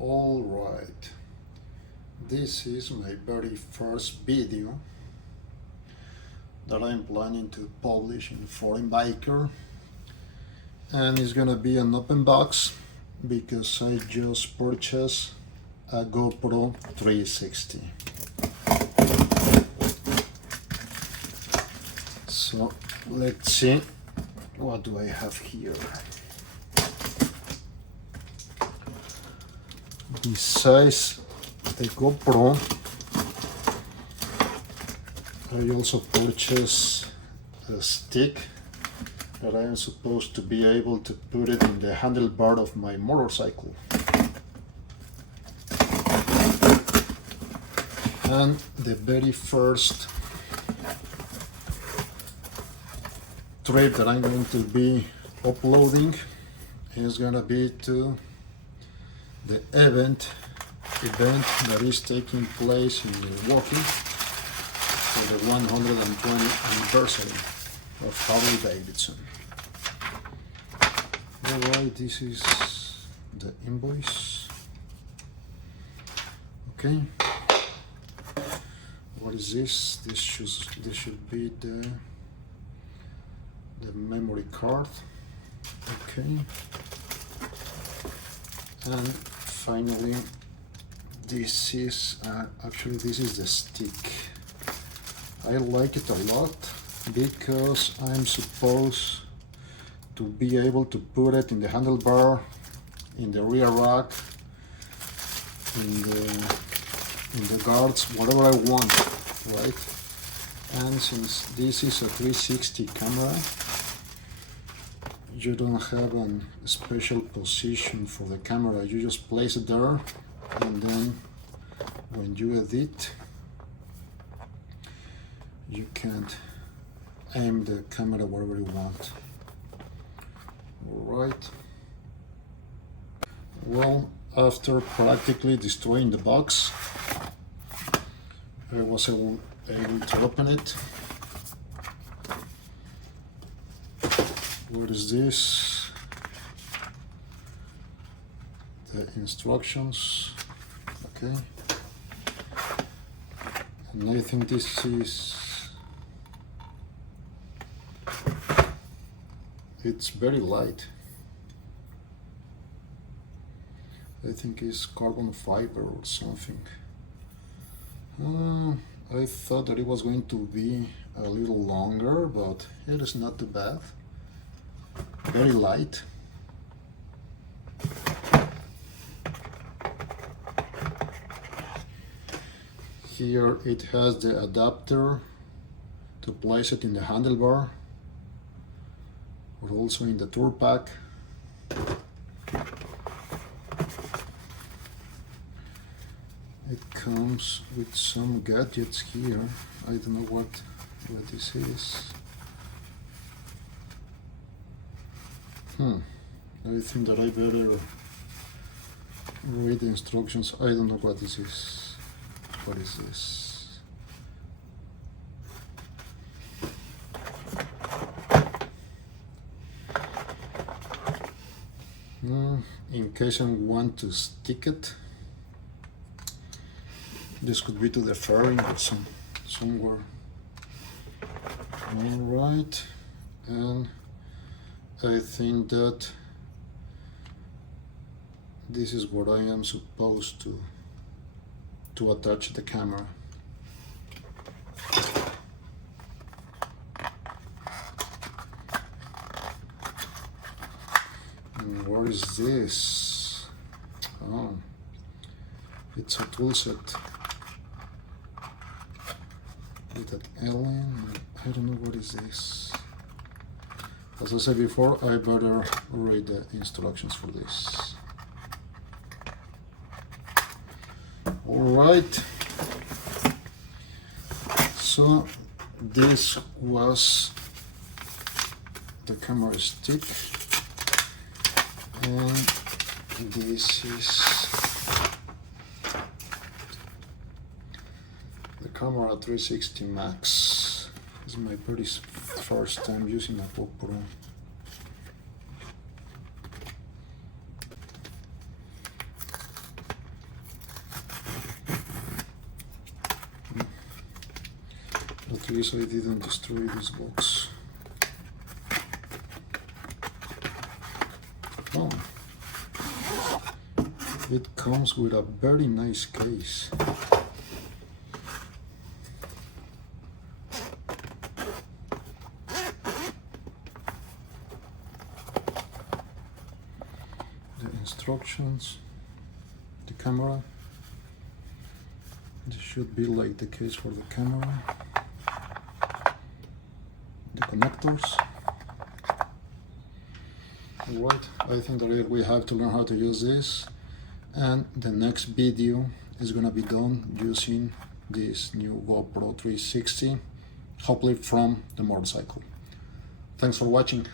All right, this is my very first video that I'm planning to publish in Foreign Biker, and it's gonna be an open box because I just purchased a GoPro 360. So let's see, what do I have here? Besides the GoPro, I also purchased a stick that I am supposed to be able to put it in the handlebar of my motorcycle. And the very first trip that I'm going to be uploading is gonna be to the event that is taking place in Milwaukee for the 120th anniversary of Harley Davidson. Alright, this is the invoice. Okay. What is this? This should be the memory card. Okay. And finally, this is actually this is the stick. I like it a lot because I'm supposed to be able to put it in the handlebar, in the rear rack, in the guards, whatever I want, right? And since this is a 360 camera, you don't have a special position for the camera. You just place it there, and then when you edit, you can aim the camera wherever you want. Alright. Well, after practically destroying the box, I was able to open it. What is this? The instructions. Okay. And I think this is, it's very light. I think it's carbon fiber or something. I thought that it was going to be a little longer, but it is not too bad. Very light. Here it has the adapter to place it in the handlebar, or also in the tour pack. It comes with some gadgets here. I don't know what this is. I think that I better read the instructions. I don't know what this is. What is this? In case I want to stick it, this could be to the fairing or somewhere. Alright, and I think that this is what I am supposed to attach the camera. And what is this? Oh, it's a tool set with an alien. I don't know what is this. As I said before, I better read the instructions for this. Alright, so this was the camera stick, and this is the camera 360 Max. This is my very first time using a GoPro. At least I didn't destroy this box. Oh, it comes with a very nice case. The instructions, the camera. This should be like the case for the camera. The connectors. Alright, I think that we have to learn how to use this, and the next video is gonna be done using this new GoPro 360, hopefully from the motorcycle. Thanks for watching.